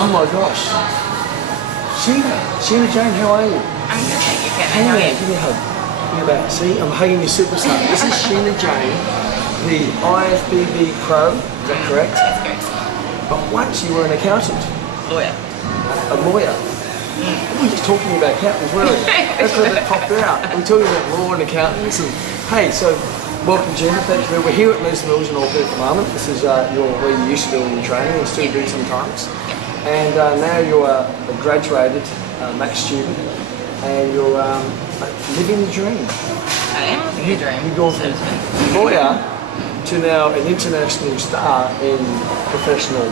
Oh my gosh. Sheena Jayne, how are you? I'm good, thank you, Kevin. Hang How on, are you? give me a hug. Give me a back. See, I'm hugging your superstar. This is Sheena Jayne, the IFBB Pro, is that correct? That's correct. But once you were an accountant. Lawyer. A lawyer. We're just talking about accountants, weren't we? That's where that popped out. We're talking about law and accountants. And hey, so welcome, Jenna. Thank you. We're here at Les Mills in Auckland at the moment. This is where you used to do all your training and still do sometimes. And now you're a graduated Max student, and you're living the dream. I am living the dream. You've gone from lawyer to now an international star in professional.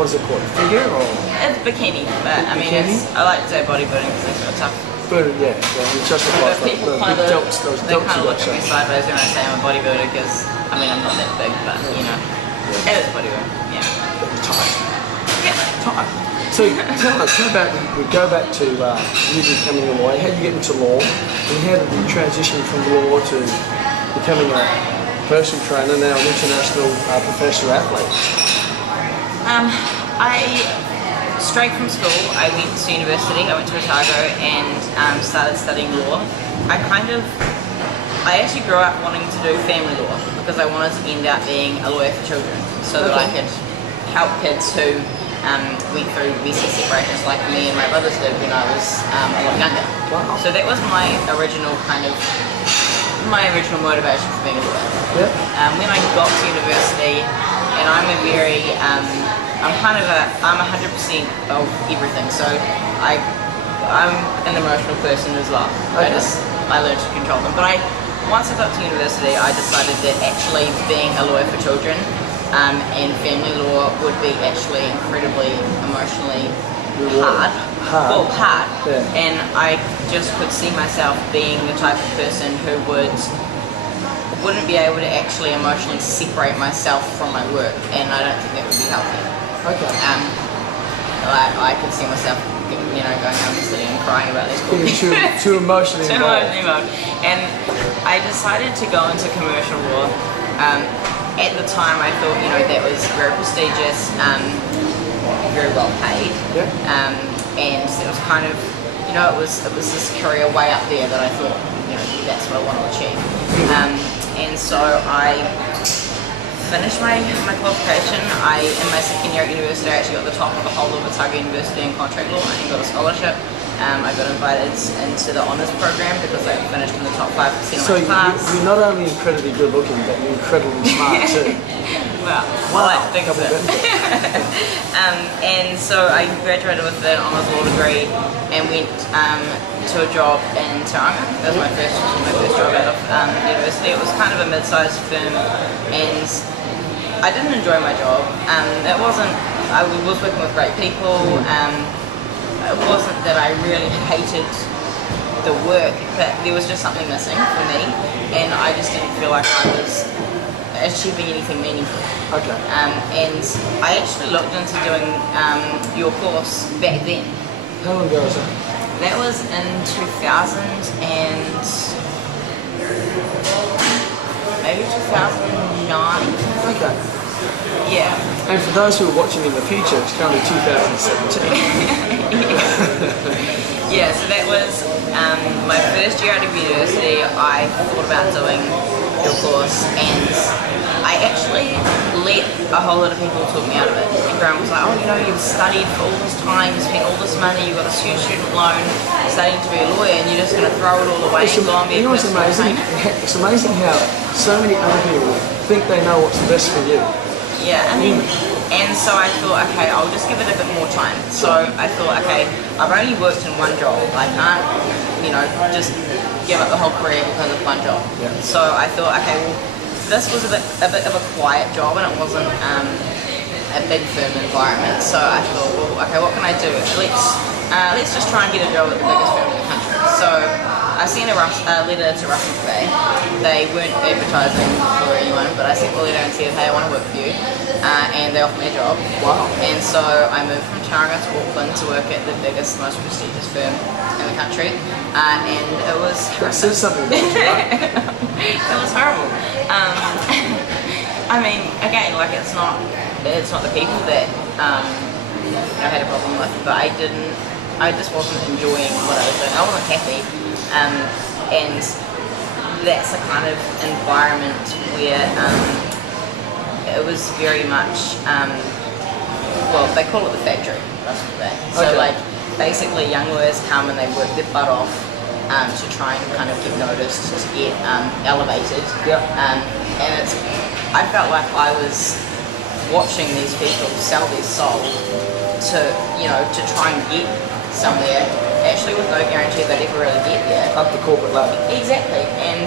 What is it called? Figure or? It's bikini, but I mean, I like to say bodybuilding because it's real tough. But yeah, it's just But people kind of those they delts kind you of look got at me shown. sideways when I say I'm a bodybuilder because I mean I'm not that big, but you know, it is bodybuilding. Yeah. But you're tight. Yeah. Tight. So tell us, how about we go back to you becoming a lawyer? How did you get into law, and how did you transition from law to becoming a personal trainer, now an international professional athlete? Straight from school, I went to university. I went to Otago and started studying law. I actually grew up wanting to do family law because I wanted to end up being a lawyer for children, so that I could help kids who went through messy separations like me and my brothers did when I was a lot younger. Wow. So that was my original motivation for being a lawyer. Yeah. When I got to university, and I'm 100% of everything. So I'm an emotional person as well. Okay. I learned to control them. But once I got to university, I decided that actually being a lawyer for children and family law would be actually incredibly emotionally hard. Hard. Yeah. And I just could see myself being the type of person who wouldn't be able to actually emotionally separate myself from my work, and I don't think that would be healthy. Okay. I could see myself, going home and sitting and crying about this book. Too emotionally Too involved. emotionally involved. And I decided to go into commercial law. At the time, I thought, that was very prestigious, very well paid. Yeah. And it was kind of, it was this career way up there that I thought, that's what I want to achieve. And so I finished my qualification. In my second year at university, I actually got the top of the whole of Otago University in contract law and got a scholarship. I got invited into the honours program because I finished in the top 5% of my class. So you're not only incredibly good looking, but you're incredibly smart too. Well, Wow. I like to think so. And so I graduated with an honours law degree and went to a job in Tauranga. That was my first job out of university. It was kind of a mid-sized firm, and I didn't enjoy my job. I was working with great people. It wasn't that I really hated the work, but there was just something missing for me, and I just didn't feel like I was achieving anything meaningful. Okay. And I actually looked into doing your course back then. How long ago was that? That was in 2000 and maybe 2009. Okay. Yeah. And for those who are watching in the future, it's currently 2017. Yeah, so that was my first year out of university. I thought about doing your course, and I actually let a whole lot of people talk me out of it. Everyone was like, you've studied for all this time, you spent all this money, you've got this huge student loan, studying to be a lawyer, and you're just going to throw it all away and go and be a what's personal amazing? trainer. It's amazing how so many other people think they know what's the best for you. Yeah, and so I thought, okay, I'll just give it a bit more time. So I thought, okay, I've only worked in one job. I can't, just give up the whole career because of one job. Yeah. So I thought, okay, well, this was a bit of a quiet job, and it wasn't a big firm environment. So I thought, well, okay, what can I do? Let's just try and get a job at the biggest firm in the country. So I sent a letter to Russell Bay. They weren't advertising for anyone, but I sent the letter and said, hey, I want to work for you. And they offered me a job. Wow. And so I moved from Tauranga to Auckland to work at the biggest, most prestigious firm in the country. And it was That says something about you, right? it was horrible. I mean, again, like it's not the people that had a problem with, but I just wasn't enjoying what I was doing. I wasn't happy, and that's a kind of environment where it was very much, well, they call it the factory, that's what they. So Okay. like, basically young lawyers come and they work their butt off to try and kind of get noticed, to get elevated. Yeah. And I felt like I was watching these people sell their soul to, to try and get somewhere, actually with no guarantee they'd ever really get there. Up the corporate ladder. Exactly, and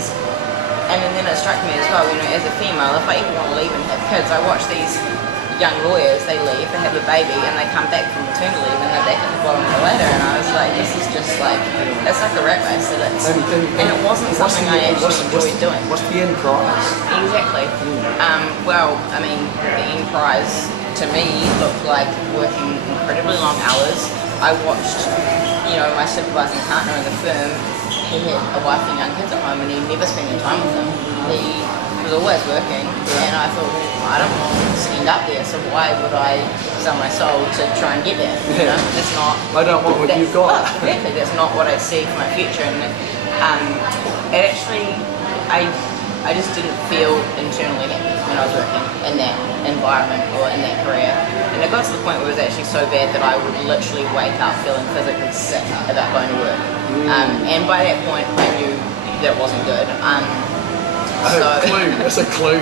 then it struck me as well, as a female, if I even want to leave and have kids, I watch these young lawyers, they leave, they have a baby, and they come back from maternity leave, and they're back at the bottom of the ladder, and I was like, this is just like, it's like a rat race, and it wasn't something I actually enjoyed doing. What's the end prize? Exactly. Well, I mean, the end prize to me looked like working incredibly long hours. I watched, my supervising partner in the firm, he had a wife and young kids at home and he never spent any time with them. He was always working, and I thought, well, I don't want to end up there, so why would I sell my soul to try and get there? That's not. I don't want what you've got. Exactly, that's not what I see for my future, and it actually, I just didn't feel internally happy when I was working in that environment or in that career. And it got to the point where it was actually so bad that I would literally wake up feeling physically sick about going to work. And by that point, I knew that wasn't good. Clue. That's a clue.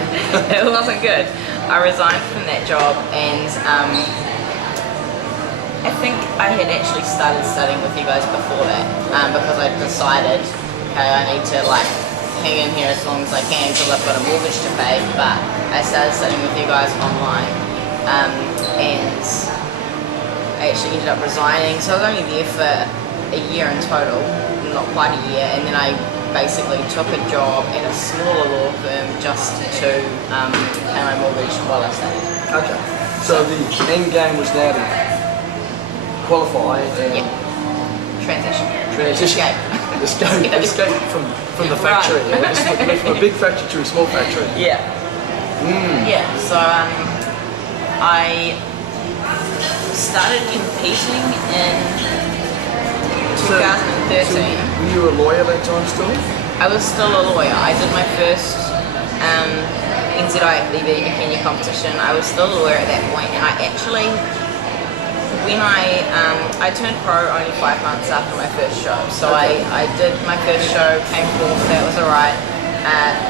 It wasn't good. I resigned from that job, and I think I had actually started studying with you guys before that, because I decided, okay, I need to hang in here as long as I can because I've got a mortgage to pay. But I started studying with you guys online, and I actually ended up resigning. So I was only there for a year in total, not quite a year, and then I basically took a job in a smaller law firm just to pay my mortgage while I studied. Okay. So the end game was now to qualify and Transition. Escape from the factory. Right. Just from a big factory to a small factory. Yeah. Yeah. So I started competing in 2013. So were you a lawyer that time still? I was still a lawyer. I did my first NZIFBB Kenya competition. I was still a lawyer at that point, and I actually, when I turned pro only 5 months after my first show. So Okay. I did my first show, came fourth, that was alright.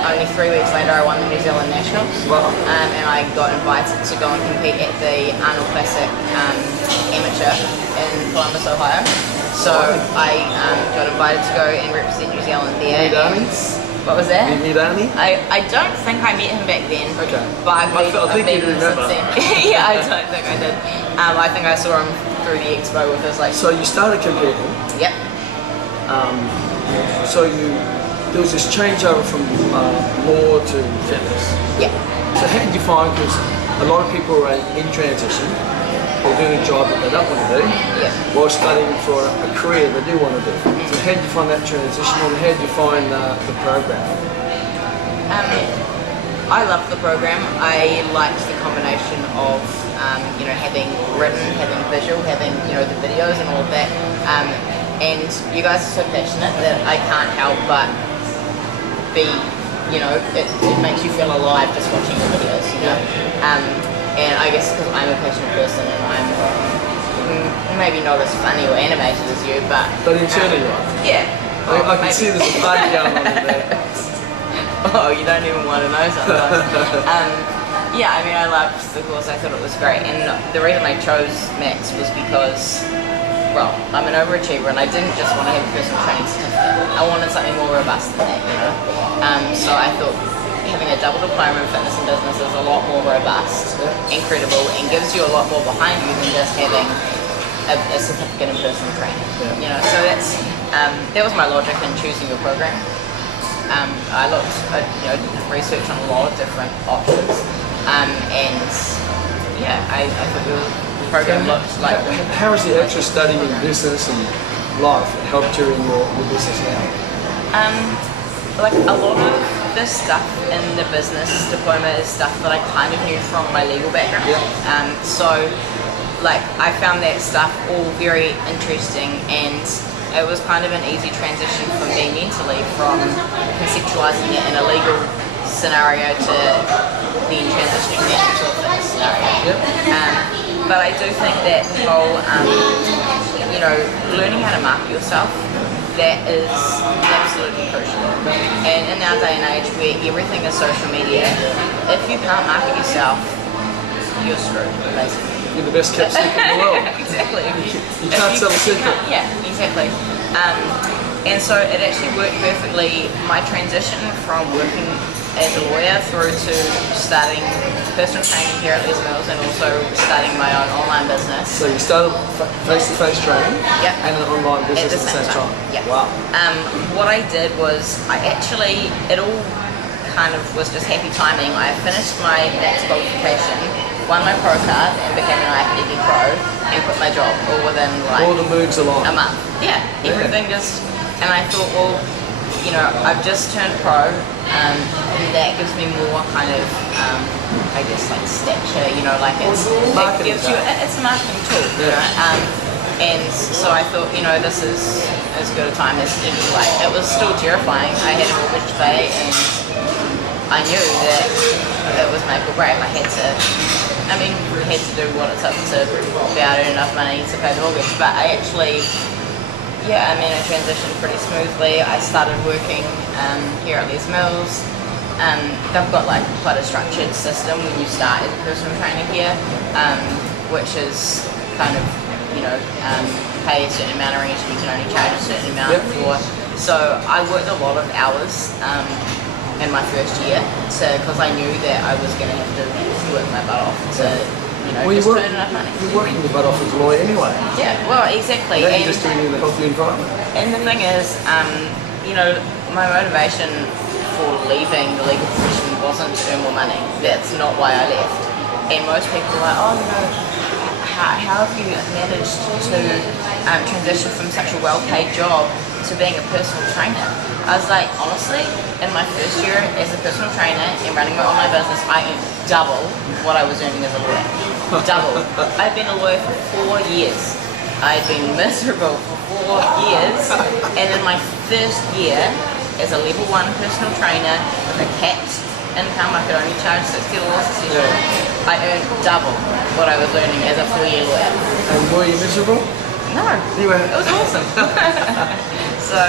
Only 3 weeks later I won the New Zealand Nationals. Wow. And I got invited to go and compete at the Arnold Classic Amateur in Columbus, Ohio. So I got invited to go and represent New Zealand there. Meet Arnie? What was that? Did you meet Arnie? I don't think I met him back then. Okay. But I think you remember. Yeah, I don't think I did. I think I saw him through the expo with us. So you started competing. Yep. So there was this changeover from law to fitness. Yeah. So how did you find, because a lot of people are in transition, or doing a job that they don't want to do, while studying for a career they do want to do. So how did you find that transition, and how did you find the program? I loved the program. I liked the combination of having written, having visual, having the videos and all of that. And you guys are so passionate that I can't help but be, it makes you feel alive just watching your videos, and I guess because I'm a passionate person and I'm maybe not as funny or animated as you, but internally you are. Yeah. I can see there's a party going on in there. Oh, you don't even want to know sometimes. Yeah, I mean, I loved the course. I thought it was great, and the reason I chose Max was because, well, I'm an overachiever, and I didn't just want to have a personal training certificate. I wanted something more robust than that, So I thought having a double diploma in fitness and business is a lot more robust, incredible, and gives you a lot more behind you than just having a certificate in personal training. So that was my logic in choosing your program. I looked at research on a lot of different options, and I thought the program looked like. How has the extra studying in business and life helped you in your business now? Like a lot of the stuff in the business diploma is stuff that I kind of knew from my legal background. So like I found that stuff all very interesting, and it was kind of an easy transition for me mentally from conceptualizing it in a legal scenario to then transitioning that into a fitness scenario. But I do think that the whole, learning how to market yourself, that is absolutely crucial. And in our day and age where everything is social media, if you can't market yourself, you're screwed, basically. You're the best kept secret in the world. Exactly. You can't sell a secret. Yeah, exactly. And so it actually worked perfectly. My transition from working as a lawyer through to starting personal training here at Les Mills and also starting my own online business. So you started face-to-face training and an online business at the same time. Yeah. Wow. What I did was it all kind of was just happy timing. I finished my max qualification, won my pro card and became an IFBB pro and quit my job all within all the moves along. a month. Yeah, everything just, and I thought, well, I've just turned pro, and that gives me more kind of, I guess, like stature, it's marketing. It's a marketing tool, and so I thought, this is as good a time as any. Like, it was still terrifying. I had a mortgage to pay, and I knew that it was make or break. I had to do what it took to be able to earn enough money to pay the mortgage, but I actually, I transitioned pretty smoothly. I started working here at Les Mills. They've got like quite a structured system when you start as a personal trainer here, which is kind of, pay a certain amount of rent and you can only charge a certain amount for. So I worked a lot of hours in my first year because I knew that I was going to have to work my butt off to just earn enough money. You're working your butt off as a lawyer anyway. Yeah, well, exactly. And just doing it in a healthy environment. And the thing is, my motivation for leaving the legal profession wasn't to earn more money. That's not why I left. And most people are like, oh, how have you managed to transition from such a well-paid job to being a personal trainer? I was like, honestly, in my first year as a personal trainer and running my online business, I earned double what I was earning as a lawyer. Double. I've been a lawyer for 4 years. I've been miserable for 4 years, and in my first year as a level 1 personal trainer with a capped income, I could only charge $60 a session. I earned double what I was earning as a 4-year lawyer. And were you miserable? No, it was awesome. So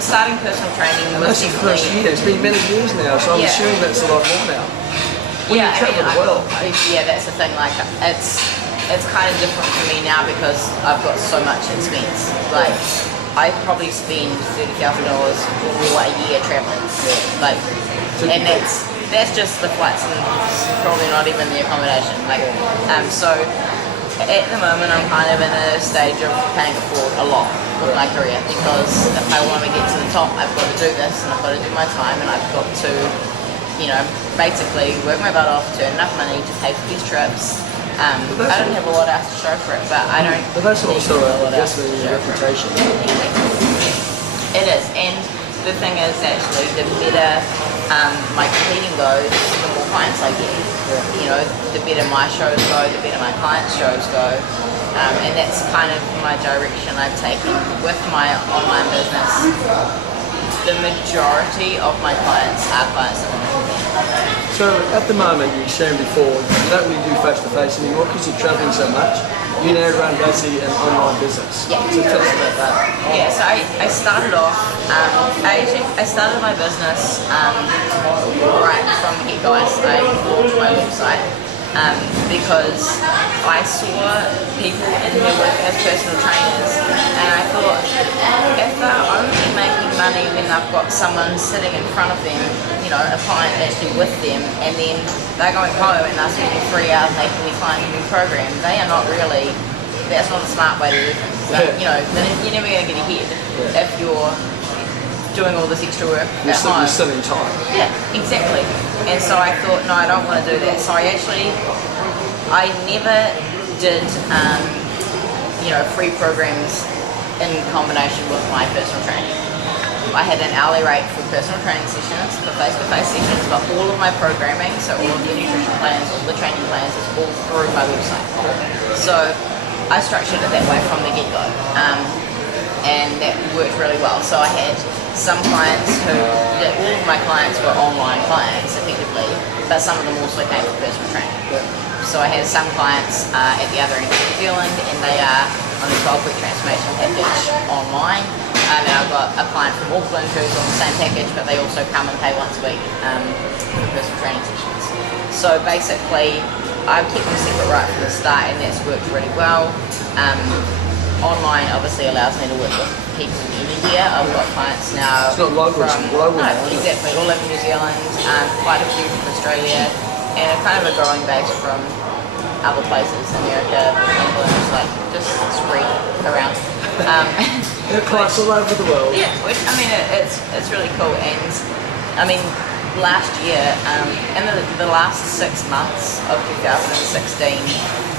starting personal training was that's your first year. It's been many years now, so I'm assuming that's a lot more now. When you travel the world. That's the thing. Like it's kind of different for me now because I've got so much expense. Like I probably spend $30,000 for a year traveling. Like, and that's just the flights and probably not even the accommodation. Like, so at the moment I'm kind of in a stage of paying it forward a lot with my career because if I want to get to the top, I've got to do this and I've got to do my time and I've got to, basically work my butt off to earn enough money to pay for these trips. I don't have a lot else to show for it, but I don't. But that's also a investment in your reputation. It is, and the thing is actually the better my competing goes, the more clients I get. The better my shows go, the better my clients' shows go, and that's kind of my direction I've taken with my online business. The majority of my clients are clients that want to compete. So at the moment, you were sharing before, you don't really do face-to-face anymore because you're traveling so much. You now run basically an online business. Yeah. So tell us about that. Yeah, so I started off, I started my business right from the get-go. I launched my website because I saw people in their work as personal trainers and I thought, if they're only making money when they've got someone sitting in front of them, a client actually with them, and then they're going home and they're spending 3 hours making their client a new program, they are not really, that's not a smart way to do things. So, you're never going to get ahead if you're doing all this extra work at home. You're still in time. Yeah, exactly. And so I thought, no, I don't want to do that. So I never did, free programs in combination with my personal training. I had an hourly rate for personal training sessions, for face-to-face sessions, but all of my programming, so all of the nutrition plans, all the training plans, is all through my website. So I structured it that way from the get-go, and that worked really well. So I had some clients all of my clients were online clients, effectively, but some of them also came for personal training. So I had some clients at the other end of New Zealand, and they are on a 12-week transformation package online. And I've got a client from Auckland who's on the same package, but they also come and pay once a week for personal training sessions. So basically, I've kept them separate right from the start, and that's worked really well. Online obviously allows me to work with people anywhere. I've got clients now it's not local, it's global. No, exactly, all over New Zealand, quite a few from Australia, and a kind of a growing base from other places, America, England, like just spread around. Clients all over the world. Yeah, which, I mean, it's really cool, and I mean, last year, in the last 6 months of 2016,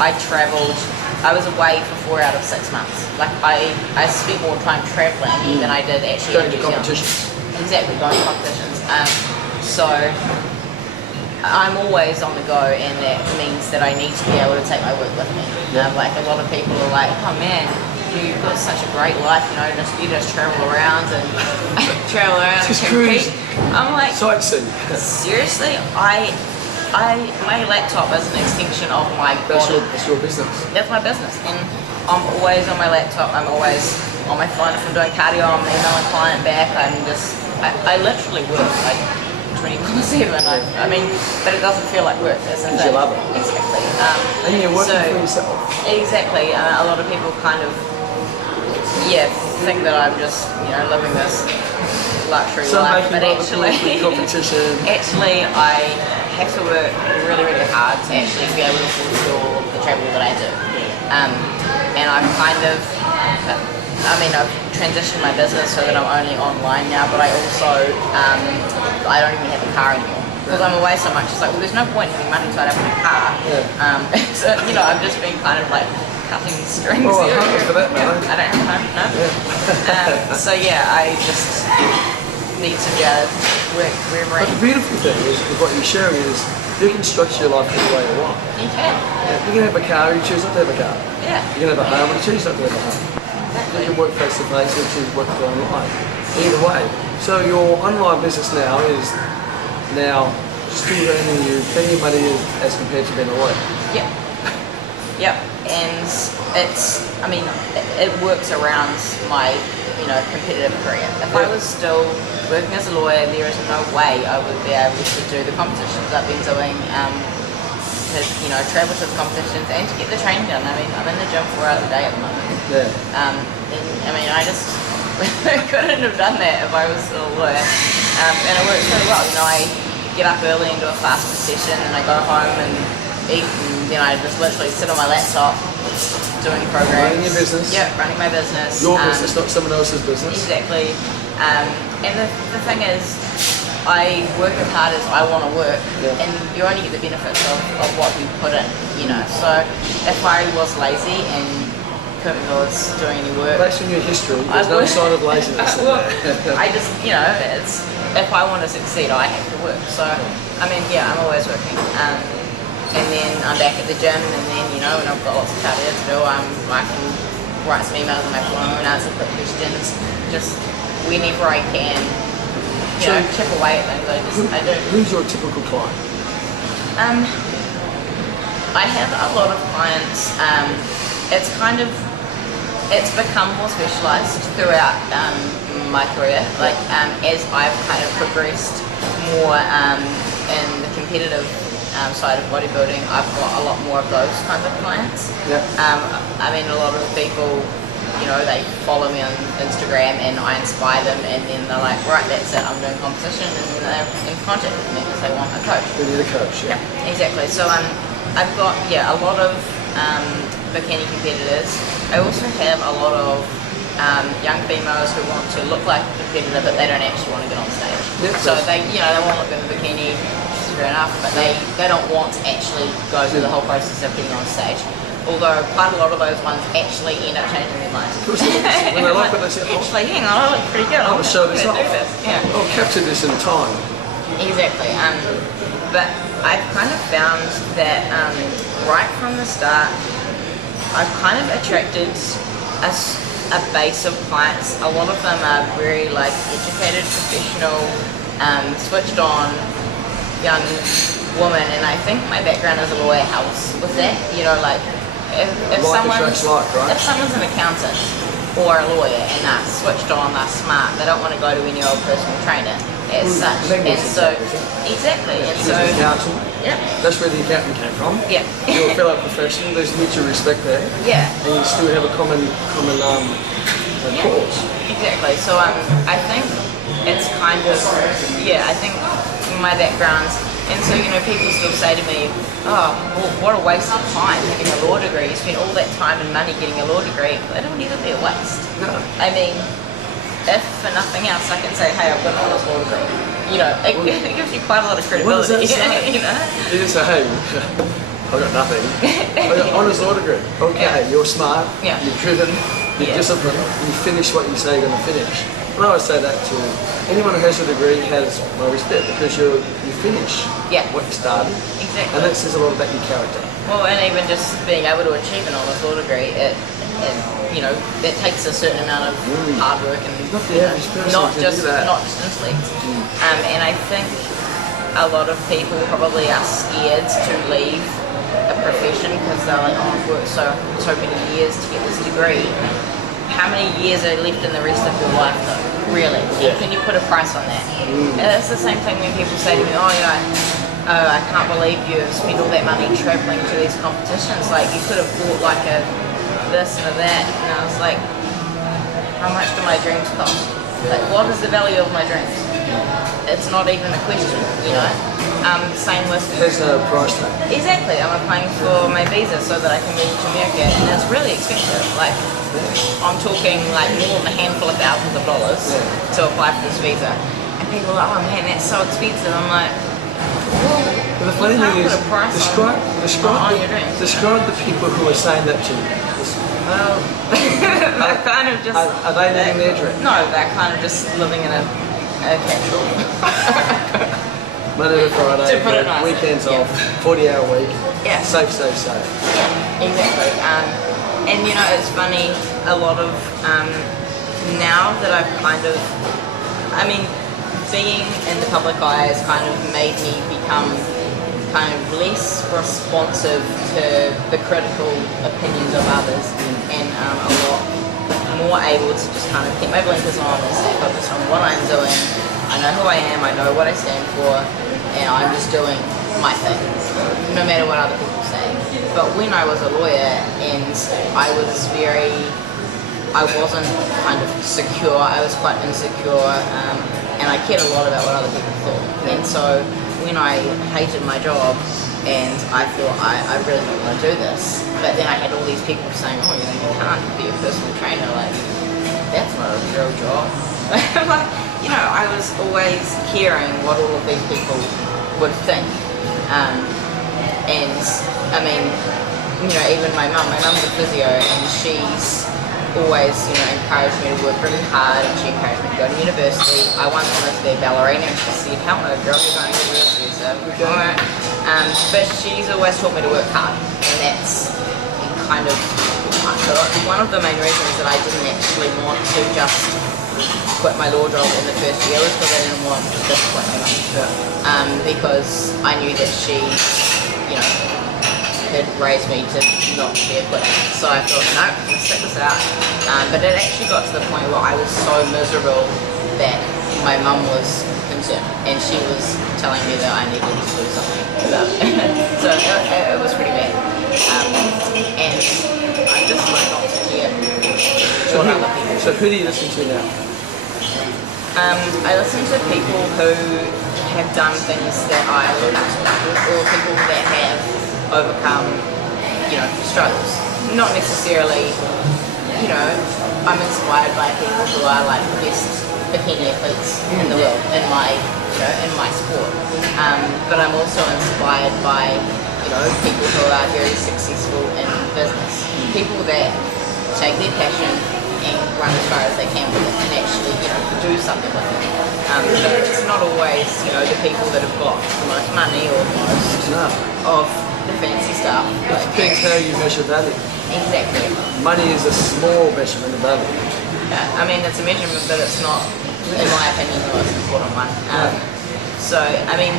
I travelled. I was away for 4 out of 6 months. Like I spent more time travelling than I did actually Going in to New competitions. Zealand. Exactly, going to competitions. So I'm always on the go, and that means that I need to be able to take my work with me. Like a lot of people are like, oh man, you've got such a great life, you just travel around and Just compete. cruise. I'm like, Sightsee. seriously, my laptop is an extension of my body. That's your business. That's my business, and I'm always on my laptop. I'm always on my phone. If I'm doing cardio, I'm emailing a client back. I literally work like 24/7. I mean, but it doesn't feel like work. Because you love it. Exactly. And you're working for yourself. Exactly. A lot of people kind of think that I'm just living this luxury life, but actually, competition. actually, I have to work really, really hard to actually be able to afford to do all of the travel that I do. And I've kind of, I've transitioned my business so that I'm only online now, but I also, I don't even have a car anymore. Because I'm away so much, it's like, well, there's no point having money tied up in a car. So, I've just been kind of like cutting strings Oh, here. I'm for that, man. I don't have time, no. So yeah, I just need to be able to work wherever I But the beautiful thing is what you're sharing is you can structure your life any way you want. You can. You can have a car, you choose not to have a car. Yeah. You can have a home, you choose not to have a home. Exactly. You can work face to face, you choose work online. Either way. So your online business now is still earning you plenty of money as compared to being a lawyer. Yeah. Yep. And it works around my, competitive career. If I was still working as a lawyer, there is no way I would be able to do the competitions I've been doing, to travel to the competitions and to get the training done. I mean, I'm in the gym 4 hours a day at the moment. Yeah. I just couldn't have done that if I was still a lawyer. And it works really well. I get up early and do a fasted session, and I go home and eat, and I just literally sit on my laptop doing programs. Running your business. Yeah, running my business. Your business, not someone else's business. Exactly. And the thing is, I work as hard as I want to work, and you only get the benefits of what you put in, So if I was lazy and couldn't was doing any work, based on your history, there's no sign of laziness. I just, it's if I want to succeed, I have to work. So, I'm always working. And then I'm back at the gym, and then, when I've got lots of cardio to do, I can write some emails on my phone, answer quick questions, just whenever I can, chip away at things. I do. Who's your typical client? I have a lot of clients. It's become more specialised throughout my career. As I've kind of progressed more in the competitive side of bodybuilding, I've got a lot more of those kinds of clients. Yeah. A lot of people, they follow me on Instagram and I inspire them, and then they're like, right, that's it, I'm doing competition, and they're in contact with me because they want a coach. They need a coach, yeah. Exactly. So I've got a lot of bikini competitors. I also have a lot of young females who want to look like a competitor, but they don't actually want to get on stage. Yep, so they want to look in a bikini, fair enough, but they don't want to actually go through the whole process of getting on stage. Although quite a lot of those ones actually end up changing their minds. Of course they do. When they like it, they say, actually, hang on, I look pretty good. I'll show this I'm off. gonna do this. Yeah. I'll capture this in time. Exactly. But I've kind of found that right from the start, I've kind of attracted a base of clients. A lot of them are very like educated, professional, switched on young woman, and I think my background as a lawyer helps with that. You know, like if someone's an accountant or a lawyer and they're switched on, they're smart, they don't want to go to any old personal trainer as such. And so exactly, and so accountant. Yeah. That's where the accountant came from. Yeah. You're a fellow professional. There's mutual respect there. Yeah. And you still have a common cause. Exactly. So I think it's kind of I think my background's. And so, you know, people still say to me, oh, well, what a waste of time having a law degree. You spend all that time and money getting a law degree. It don't need to be a waste. No. I mean, if for nothing else, I can say, hey, I've got an honest law degree. You know, it gives you quite a lot of credibility. What does that say? You know? You just say, hey, I've got nothing. I've got honest law degree. Okay, you're smart, you're driven, you're disciplined, you finish what you say you're going to finish. And I always say that to anyone who has a degree has my respect because you finish what you started. Exactly. And that says a lot about your character. Well, and even just being able to achieve an honest law degree, it you know, that takes a certain amount of hard work and not the average person not can just do that. intellect. And I think a lot of people probably are scared to leave a profession because they're like, oh, I've worked so many years to get this degree. How many years are left in the rest of your life though? Really? Yeah. Can you put a price on that? And it's the same thing when people say to me, oh yeah, I can't believe you spent all that money travelling to these competitions. Like you could have bought like a this and a that. And I was like, how much do my dreams cost? Like what is the value of my dreams? It's not even a question, you know? Same with... There's no price tag. Exactly. I'm applying for my visa so that I can move to America and it's really expensive. Like, I'm talking like more than a handful of thousands of dollars to apply for this visa. And people are like, oh man, that's so expensive. I'm like, well, the funny thing is, describe the people who are saying that to you. Well, they're kind of just... Are they living their dream? No, they're kind of just living in a capsule. Monday to Friday, to put it nice. Weekends off, 40-hour week, safe. Yeah, exactly. And you know, it's funny, a lot of, now that I've kind of, I mean, being in the public eye has kind of made me become kind of less responsive to the critical opinions of others and a lot more able to just kind of keep my blinkers on and stay focused on what I'm doing. I know who I am, I know what I stand for, and I'm just doing my thing, no matter what other people say. But when I was a lawyer and I wasn't kind of secure, I was quite insecure, and I cared a lot about what other people thought. And so when I hated my job and I thought I really don't want to do this, but then I had all these people saying, oh, you know, you can't be a personal trainer, like, that's not a real job. Like, you know, I was always caring what all of these people would think. And I mean, you know, even my mum's a physio and she's always, you know, encouraged me to work really hard and she encouraged me to go to university. I once wanted to be a ballerina and she said, hell no girl, you're going to university, so alright. But she's always taught me to work hard and that's kind of one of the main reasons that I didn't actually want to just quit my law job in the first year was because I didn't want to disappoint my mum. Because I knew that she, you know, had raised me to not be a quitter. So I thought, no, I'm going to stick this out. But it actually got to the point where I was so miserable that my mum was concerned and she was telling me that I needed to do something about it. So it was pretty bad. And I just learned not to care what other people do. So who do you listen to now? I listen to people who have done things that I would, or people that have overcome, you know, struggles. Not necessarily, you know, I'm inspired by people who are like the best bikini athletes in the world, in my in my sport. But I'm also inspired by, people who are very successful in business. People that take their passion and run as far as they can with it and actually, do something with it. But it's not always, the people that have got the most money or most of the fancy stuff. It depends how you measure value. Exactly. Money is a small measurement of value. I mean, it's a measurement, but it's not, in my opinion, the most important one. So, I mean,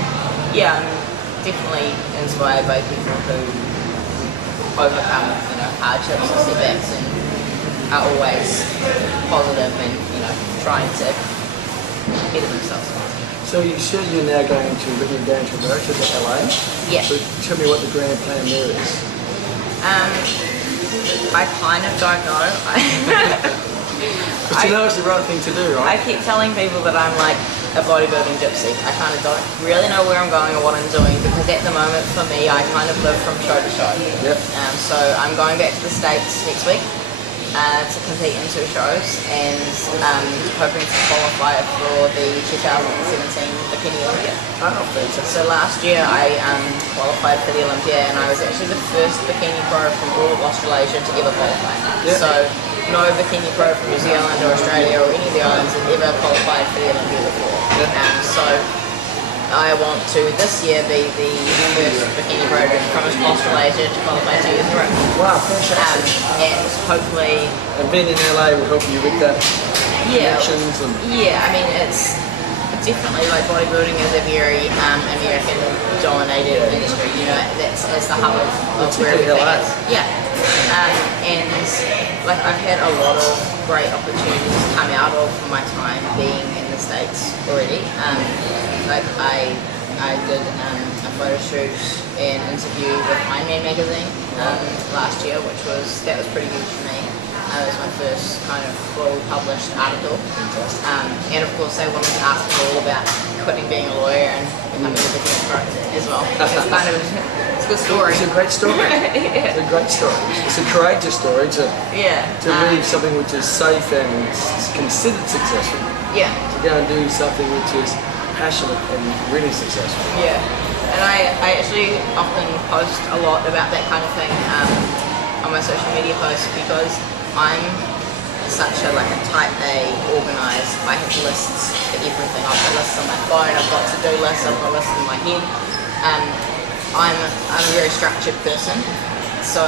I'm definitely inspired by people who overcome, hardships and setbacks and are always positive and, trying to better themselves. So you said you're now living down to America, to LA? Yeah. So tell me what the grand plan there is. I kind of don't know. But you know it's the right thing to do, right? I keep telling people that I'm like a bodybuilding gypsy. I kind of don't really know where I'm going or what I'm doing because at the moment for me I kind of live from show to show. Yep. So I'm going back to the States next week to compete in 2 shows and hoping to qualify for the 2017 Bikini Olympia. Oh, fantastic. So last year I qualified for the Olympia and I was actually the first bikini pro from all of Australasia to ever qualify. Yep. So no bikini pro from New Zealand or Australia or any of the islands had ever qualified for the Olympia before. Yep. So I want to this year be the first bikini pro from Australasia to qualify 2 years in a row. Wow, fantastic. And hopefully... And being in LA will help you with that. Connections and... I mean, it's definitely like bodybuilding is a very American dominated industry, that's the hub of where everything is. Yeah. And like I've had a lot of great opportunities come out of my time being in the States already. Like I did a photo shoot and interview with Iron Man magazine last year, that was pretty huge for me. It was my first kind of full published article. And of course they wanted to ask me all about quitting being a lawyer and becoming a bikini pro as well. It's kind of it's a good story. It's a great story. It's a great story. It's a courageous story to leave something which is safe and considered successful. Yeah. To go and do something which is passionate and really successful. Yeah. And I actually often post a lot about that kind of thing on my social media posts because I'm such a type A organised. I have lists for everything. I've got lists on my phone, I've got to-do lists, I've got lists in my head. I'm a very structured person. So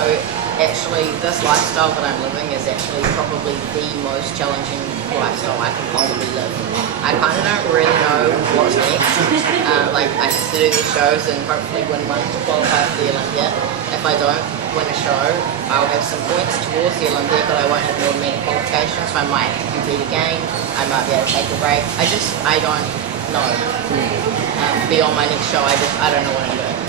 actually this lifestyle that I'm living is actually probably the most challenging lifestyle I can possibly live. I kind of don't really know what's next. I have to do these shows and hopefully win one to qualify for the Olympia. If I don't win a show, I'll have some points towards the Olympia, but I won't have the automatic qualification, so I might have to compete again. I might be able to take a break. I don't know. Beyond my next show, I don't know what I'm doing.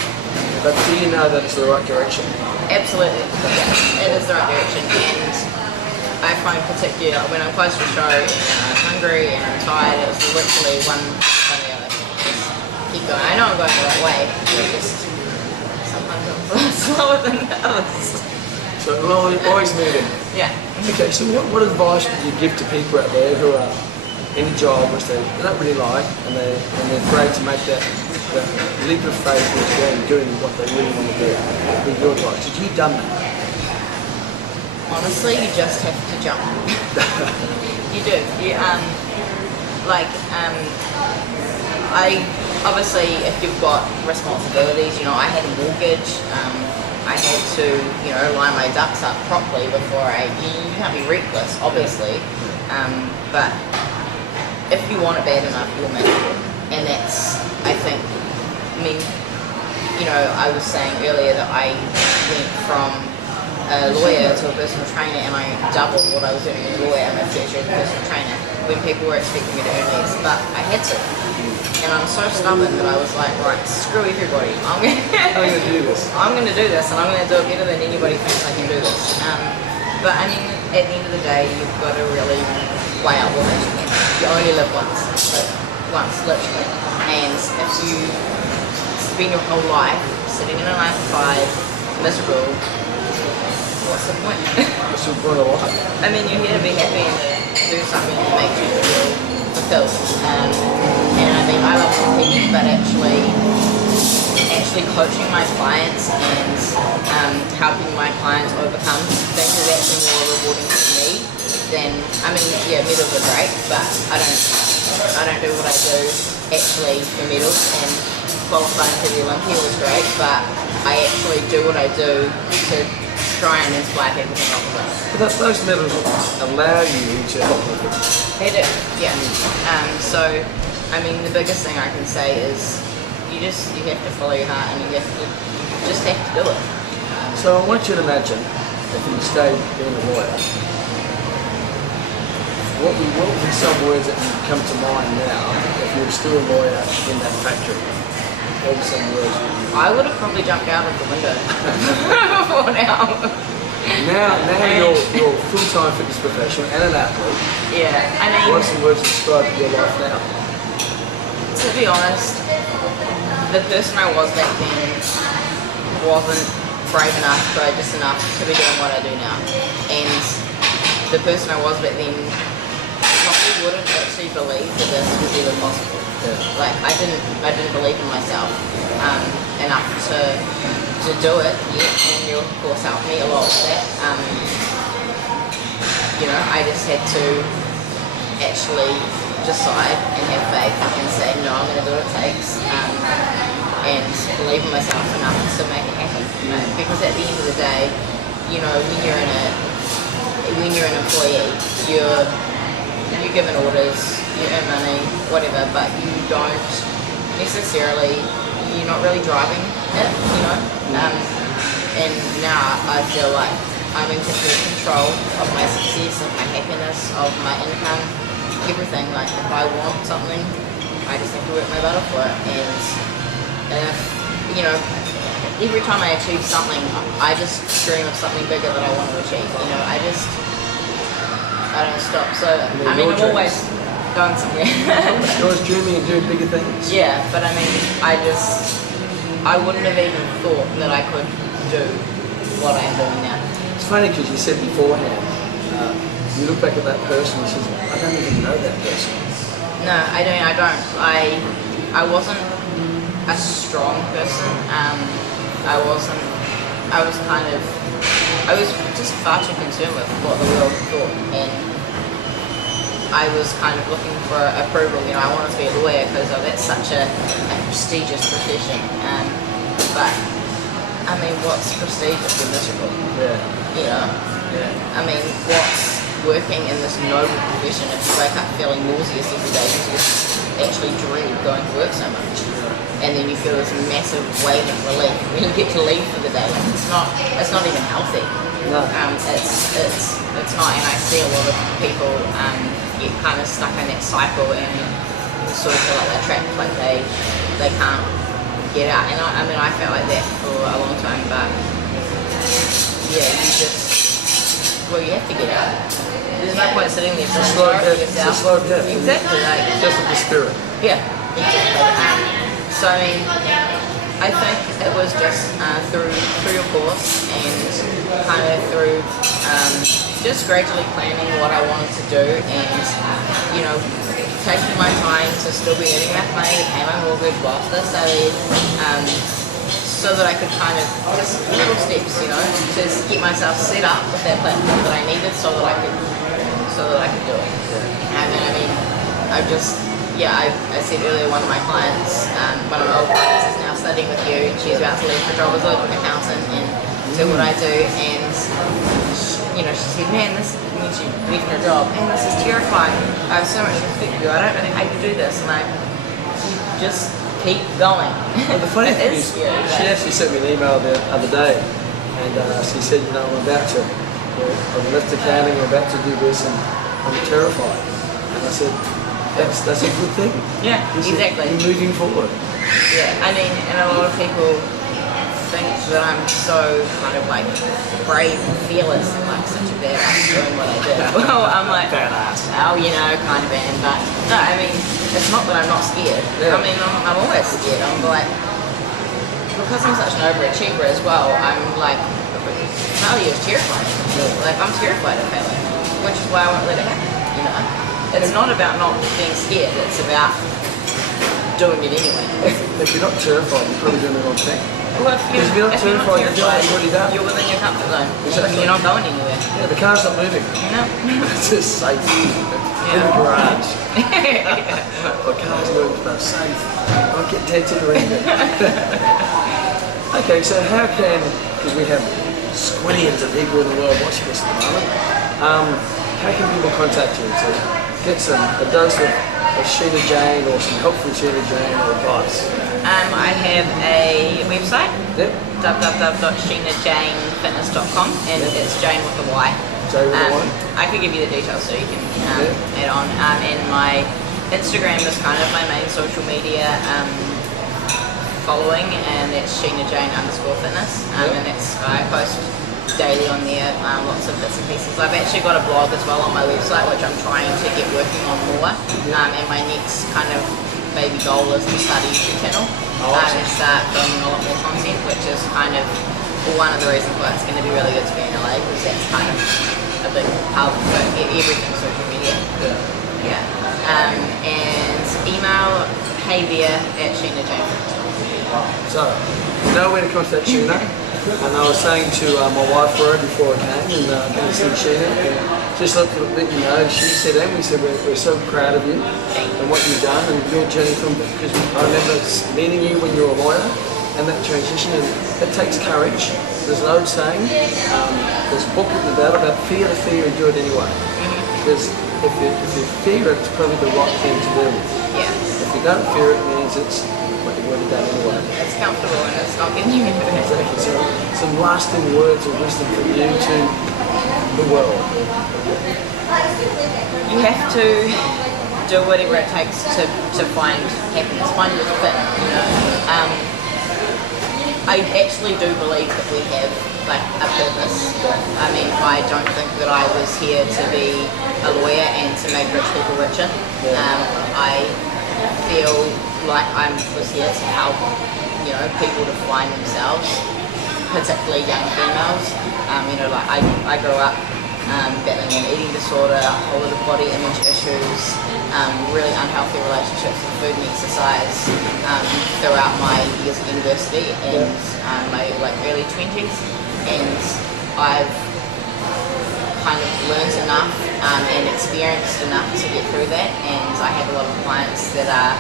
But do you know that it's the right direction? Absolutely, yeah, it is the right direction, and I find particularly when I'm close to a show and I'm hungry and I'm tired, it was literally one after the other. Just keep going. I know I'm going the right way, but just sometimes I'm slower than others. So always moving. Yeah. Okay, so what advice would you give to people out there who are in a job which they don't really like and they're afraid to make that leap of faith into doing what they really want to do with your advice? Have you done that? Honestly, you just have to jump. You do. I obviously, if you've got responsibilities, I had a mortgage. I had to, line my ducks up properly before you can't be reckless, obviously. But if you want it bad enough, you'll make it. And that's, I think, I was saying earlier that I went from a lawyer to a personal trainer and I doubled what I was earning as a lawyer and my future as a personal trainer when people were expecting me to earn less, but I had to. And I'm so stubborn that I was like, right, screw everybody. I'm gonna do this. I'm gonna do this and I'm gonna do it better than anybody thinks I can do this. But at the end of the day, you've got to really weigh out what makes you happy. You only live once, literally. And if you spend your whole life sitting in a 9 to 5, miserable, what's the point? What's the point of life? You're here to be happy and to do something that makes you feel fulfilled. And I mean, I love competing, but actually coaching my clients and helping my clients overcome things is actually more rewarding for me than, I mean, yeah, medals are great, but I don't do what I do actually for medals, and qualifying for the Olympia was great, but I actually do what I do to try and inspire people to help them. But those medals allow you to help people. They do, yeah. So, I mean, the biggest thing I can say is you have to follow your heart, and you just have to do it. So I want you to imagine if you stayed being a lawyer, what would be some words that would come to mind now if you were still a lawyer in that factory? What were some words? I would have probably jumped out of the window for now. Now you're a full-time fitness professional and an athlete. Yeah, I mean, what are some words that describe your life now? To be honest, the person I was back then wasn't brave enough, courageous enough to be doing what I do now. And the person I was back then probably wouldn't actually believe that this was even possible. Yeah. Like, I didn't believe in myself enough to do it yet, and you of course helped me a lot with that. You know, I just had to actually decide and have faith and say, no, I'm going to do what it takes, and believe in myself enough to make it happen. Because at the end of the day, you know, when you're an employee, you're given orders, you earn money, whatever, but you don't necessarily, you're not really driving it, you know. And now I feel like I'm in complete control of my success, of my happiness, of my income, everything. Like, if I want something, I just have to work my butt off for it. And if, you know, every time I achieve something, I just dream of something bigger that I want to achieve. You know, I don't stop. So, I mean, I'm always going somewhere. You're always dreaming and doing bigger things? Yeah, but I mean, I wouldn't have even thought that I could do what I'm doing now. It's funny because you said beforehand, you look back at that person and says, I don't even know that person. No, I don't. I wasn't a strong person. I was just far too concerned with what the world thought, and I was kind of looking for approval. You know, I wanted to be a lawyer because that's such a prestigious profession. But I mean, what's prestige if you're miserable? Yeah. You know. Yeah. I mean, what's working in this noble profession if you wake up feeling nauseous every day because you actually dread going to work so much, and then you feel this massive wave of relief when you get to leave for the day? Like, it's not even healthy. No. It's not, and I see a lot of people get kind of stuck in that cycle and sort of feel like they're trapped, like they can't get out. And I mean, I felt like that for a long time, but yeah, you have to get out. There's no point sitting there feeling sorry for yourself. It's a slow death. Exactly. Like, just with the spirit. Yeah, exactly. So I mean, I think it was just through your course and kind of through just gradually planning what I wanted to do, and you know, taking my time to still be earning enough money to pay my mortgage whilst I studied, so that I could kind of just little steps, you know, just get myself set up with that platform that I needed, so that I could do it. And I mean, I said earlier, one of my clients, one of my old clients is now studying with you, and she's about to leave her job as an accountant and do what I do, and you know, she said, man, this means you leaving her job, and this is terrifying. I have so much respect for you. I don't know how you do this, and you just keep going. Well, the funny thing is, scary, she actually sent me an email the other day, and she said, you know, I've left accounting, I'm about to do this, and I'm terrified. And I said, that's a good thing. Yeah, exactly. You're moving forward. Yeah, I mean, and a lot of people think that I'm so kind of like brave and fearless and like such a badass doing what I do. Well, I'm like, badass. Oh, you know, kind of am, but no, I mean, it's not that I'm not scared. Yeah. I mean, I'm always scared. I'm like, because I'm such an overachiever as well, I'm like, failure is terrifying. Yeah. Like, I'm terrified of failing, which is why I won't let it happen, you know? It's not about not being scared, it's about doing it anyway. If you're not terrified, you're probably doing the wrong thing. Well, Because if you're not terrified, you feel like you've already done. you're within your comfort zone. Exactly. You're not going anywhere. Yeah, the car's not moving. No. It's just safe. In the garage. The car's moving, but safe. I won't get dented or anything. Okay, so how can, because we have squillions of people in the world watching this at the moment, how can people contact you to get a dose of Sheena Jayne or some help from Sheena Jayne or advice? I have a website, Yep. www.sheenajaynefitness.com, and it's Jane with a Y. Jay with a Y. I could give you the details so you can add on. And my Instagram is kind of my main social media following, and it's Sheena Jayne _fitness. And that's I post daily on there, lots of bits and pieces. I've actually got a blog as well on my website, which I'm trying to get working on more. And my next kind of maybe goal is to start a YouTube channel and start filming a lot more content, which is kind of one of the reasons why it's going to be really good to be in LA, because that's kind of a big part of everything social media. Yeah. And email heybeer@sheenajaynefitness.com. So, you know where to contact Sheena. And I was saying to my wife Rory before I came and came to see Sheena, and just let you know, she said, and we said, we're so proud of you and what you've done and your journey from, because I remember meeting you when you were a lawyer and that transition, and it takes courage. There's an old saying, there's a book written about fear the fear and do it anyway. Because if you fear it, it's probably the right thing to do. Yeah. If you don't fear it, it means it's what you've already done anyway. It's comfortable and it's not getting you anywhere. Exactly. So, some lasting words of wisdom from you to the world. You have to do whatever it takes to find happiness, find your fit, you know. I actually do believe that we have like a purpose. I mean, I don't think that I was here to be a lawyer and to make rich people richer. I feel like I was here to help, you know, people to find themselves, particularly young females. You know, like I grew up battling an eating disorder, a whole lot of body image issues, really unhealthy relationships with food and exercise throughout my years at university and my like early 20s, and I've kind of learned enough and experienced enough to get through that, and I have a lot of clients that are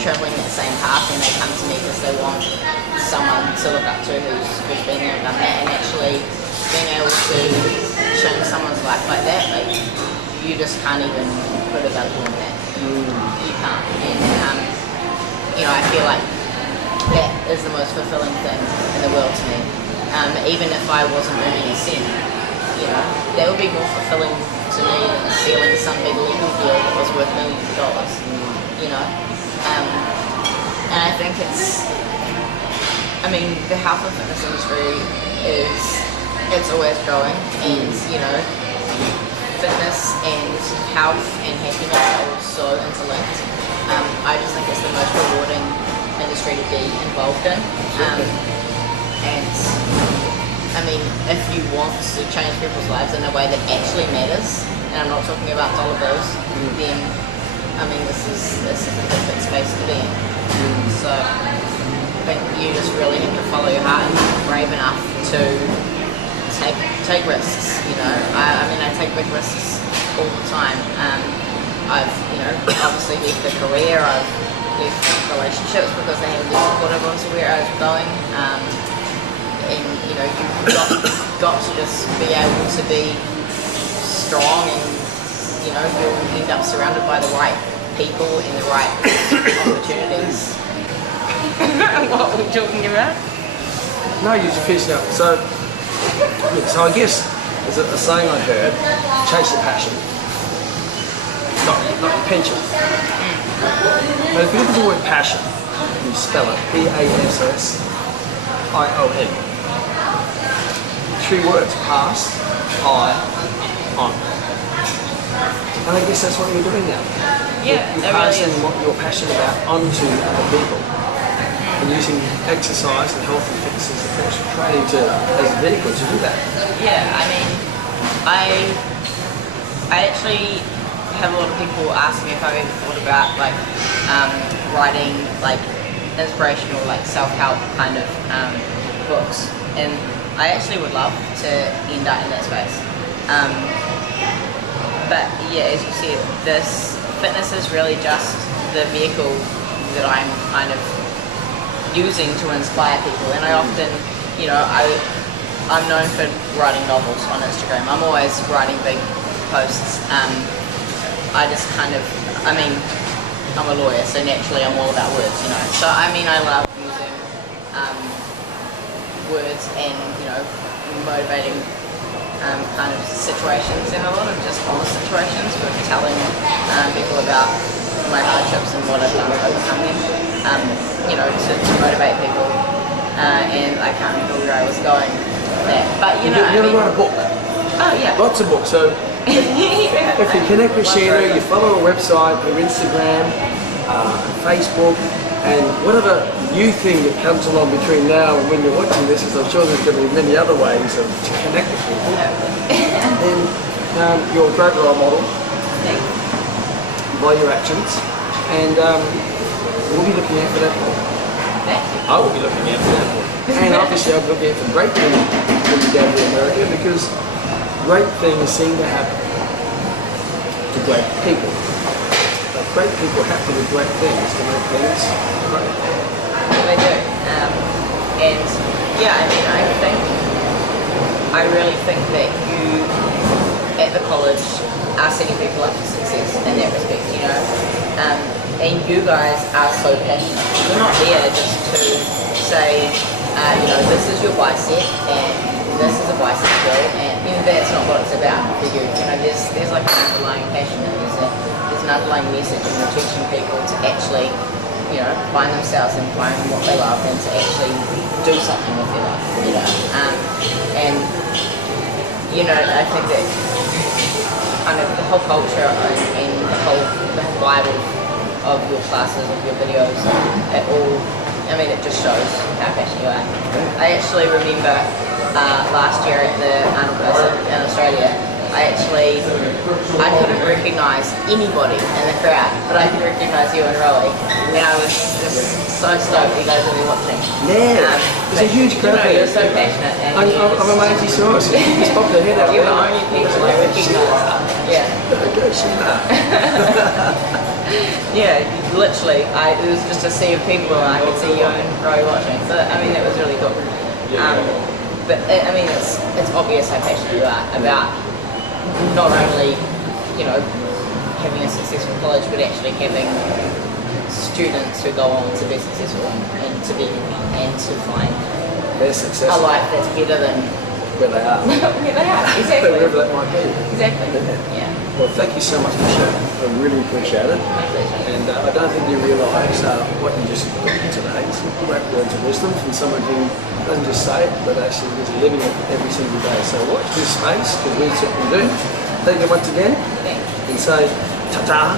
travelling that same path, and they come to me because they want someone to look up to who's been there and done that, and actually being able to change someone's life like that, like you just can't even put a value on that. You can't. And you know, I feel like that is the most fulfilling thing in the world to me. Even if I wasn't earning a cent, you know, that would be more fulfilling to me than sealing some big legal deal that was worth millions of dollars. You know, and I think I mean, the health and fitness industry it's always growing, and you know, fitness and health and happiness are all so interlinked. I just think it's the most rewarding industry to be involved in. And I mean, if you want to change people's lives in a way that actually matters, and I'm not talking about dollar bills, then I mean, this is a perfect space to be in. So I think you just really have to follow your heart and be brave enough to take risks. You know, I mean, I take big risks all the time. I've, you know, obviously left a career, I've left relationships because they haven't been supportive of where I was going. And you know, you've got to just be able to be strong, and you know, you'll end up surrounded by the right people and the right opportunities. What were we talking about? No, you just finished up. So I guess there's a saying I heard: chase your passion, not your pension. But if you look at the word passion, you spell it PASSION. 3 words: pass, on. And I guess that's what you're doing now. Yeah, you're that really passing is. what you're passionate about onto other people, and using exercise and health and fitness as a personal training as a vehicle to do that. Yeah, I mean, I actually have a lot of people ask me if I've ever thought about like writing like inspirational, like self-help kind of books, and I actually would love to end up in that space. But yeah, as you said, this fitness is really just the vehicle that I'm kind of using to inspire people, and I often, you know, I'm known for writing novels on Instagram. I'm always writing big posts. I just kind of, I mean, I'm a lawyer, so naturally I'm all about words, you know. So I mean, I love using words and, you know, motivating kind of situations, and a lot of just honest situations with telling people about my hardships and what I've done to overcome them, you know, to motivate people. And I can't remember where I was going there, but you know, You're gonna write a book. Oh yeah. Lots of books. So if you connect with Sheena, you follow her website, her Instagram, Facebook, and whatever new thing that comes along between now and when you're watching this, is I'm sure there's going to be many other ways to connect with people. And then you're a great role model by your actions, and we'll be looking out for that book. I will be looking out for that book. And obviously I'll be looking out for great things when you go to America, because great things seem to happen to great people. But great people have to do great things to make things great. They do. And yeah, I mean, I really think that you at the college are setting people up for success in that respect, you know. And you guys are so passionate. You're not there just to say, you know, this is your bicep and this is a bicep drill, and you know, that's not what it's about for you. You know, there's like an underlying passion, and there's an underlying message, and you're teaching people to actually, you know, find themselves and find what they love, and to actually do something with their life, you know. And you know, I think that kind of the whole culture and the whole vibe of your classes, of your videos, it all, I mean, it just shows how passionate you are. I actually remember last year at the Arnold Classic in Australia, I couldn't recognise anybody in the crowd, but I could recognise you and Rowie, and I was just so stoked you guys will be watching. Yeah, it's a huge crowd. You know, you're so passionate. And I'm amazed you saw us. You just popped your head out. You're the only people I recognise. Yeah. Go Sheena. Yeah, literally, it was just a sea of people, and I could see you and Rowie watching. So I mean, that was really cool. But I mean, it's obvious how passionate you are about not only, you know, having a successful college, but actually having students who go on to be successful and to be happy and to find They're successful. a life that's better than Where they are. where they are. Exactly. Wherever that might be. Exactly. Yeah. Well, thank you so much for sharing. I really appreciate it. My pleasure. And I don't think you realise what you just got today. Some great words of wisdom from someone who doesn't just say it, but actually is living it every single day. So watch this space, because we certainly do. Thank you once again. Thanks. And say ta-ta.